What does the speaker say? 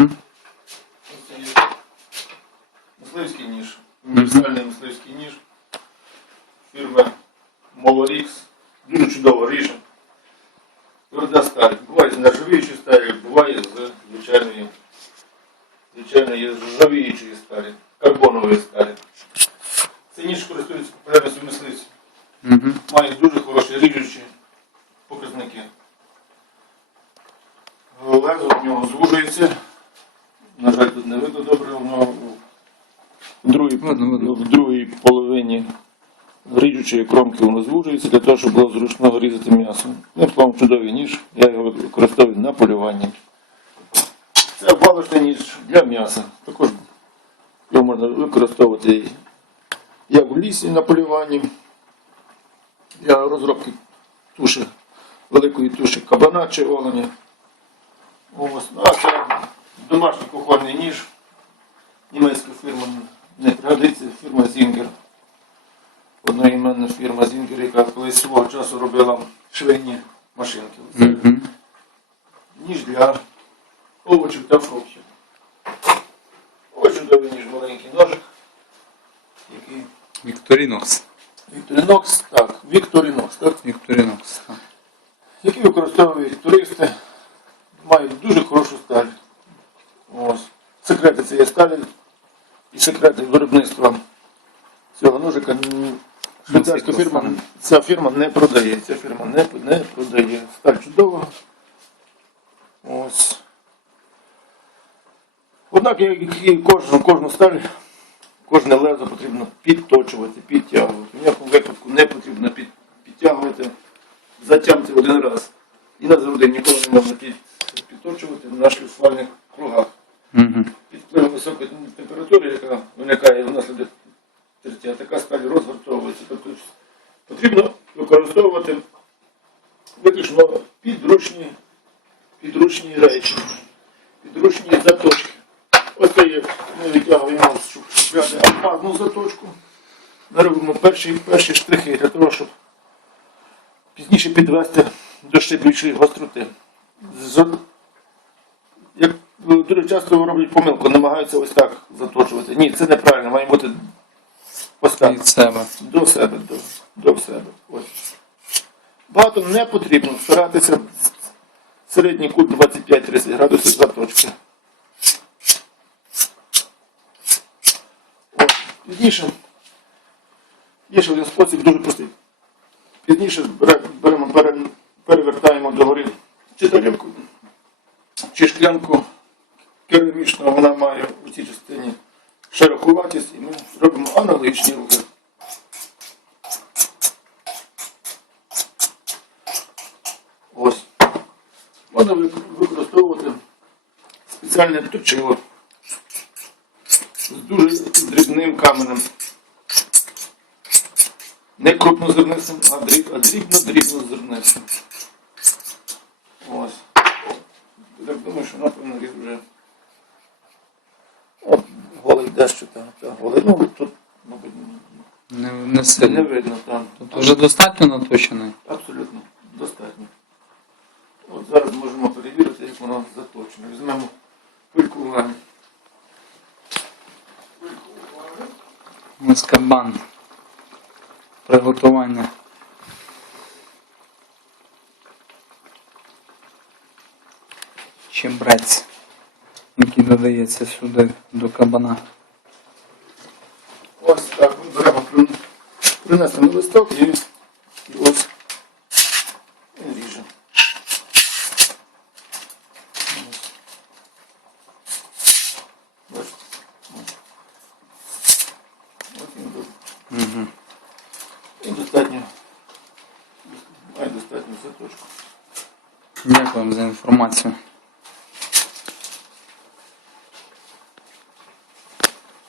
Угу. Це є мисливський ніж. Універсальний мисливський ніж фірми Молорікс. Дуже чудово ріже. Тверда сталь. Буває з нержавіючої сталі, буває з звичайної, звичайної ржавіючої сталі, карбонової сталі. Цей ніж користується популярністю мисливців. Має дуже хороші ріжучі показники. Лезо в нього звужується. На жаль, тут не видно добре, воно в другій, в другій половині ріжучої кромки воно звужується для того, щоб було зручно різати м'ясо. Ну, словом, чудовий ніж, я його використовую на полюванні. Це паличний ніж для м'яса. Також його можна використовувати як в лісі на полюванні, для розробки туші, великої туші кабана чи оленя. Ось. Ну, а це домашній кухонний ніж. Німецька фірма не пригодиться, фірма Зінгер. Одноіменна фірма Зінгер, яка колись свого часу робила швейні машинки. Це Угу. ніж для овочів та фруктів. Ось чудовий ніж маленький ножик, який Вікторінокс. Вікторінокс, так, Вікторінокс, так, Вікторінокс. так. які використовують туристи, мають дуже хорошу сталь. Ось. Секрети цієї сталі секрети виробництва цього ножика. Швейцарська фірма, ця фірма не продає. Ця фірма не, не продає. Сталь чудова. Ось. Однак, як і кожну, кожну сталь, кожне лезо потрібно підточувати, підтягувати. В ніякому випадку не потрібно під, підтягувати, затягнути один раз. І назавжди ніколи не можна під, підточувати на шліфувальних кругах. Високої температури, яка виникає внаслідок тертя, така сталь розгортовується. Тобто потрібно використовувати виключно підручні, підручні речі, підручні заточки. Ось це є, ми витягуємо з шухляди алмазну заточку. Ми робимо перші, перші штрихи для того, щоб пізніше підвести до ще більшої гостроти. Часто роблять помилку, намагаються ось так заточувати. Ні, це неправильно, має бути ось так. Від себе. До себе, до, до себе. Ось. Багато не потрібно старатися середній кут 25-30 градусів заточки. Ось. Пізніше. Є ще один спосіб дуже простий. Пізніше беремо, перевертаємо догори чи тарілку, чи шклянку керамічну, вона має у цій частині шероховатість, і ми робимо аналогічні рухи. Ось. Можна використовувати спеціальне точило з дуже дрібним каменем. Не крупнозернистим, а дріб- а дрібно-дрібнозернистим. Ось. Я думаю, що напевно різ вже. От, голий дещо та, та. Ну, тут, мабуть, Не, не не сильно. видно там. Тобто вже достатньо наточений. Абсолютно достатньо. От зараз можемо перевірити, як воно заточено. Візьмемо. Пильку уваги. Мискабан. Приготування. Чебрець, який додається сюди до кабана. Ось так, ми беремо при- принесемо листок і, і ось і ріжемо. Ось. Ось. Ось він тут. Угу. І достатньо. Має достатньо заточку. Дякую вам за інформацію.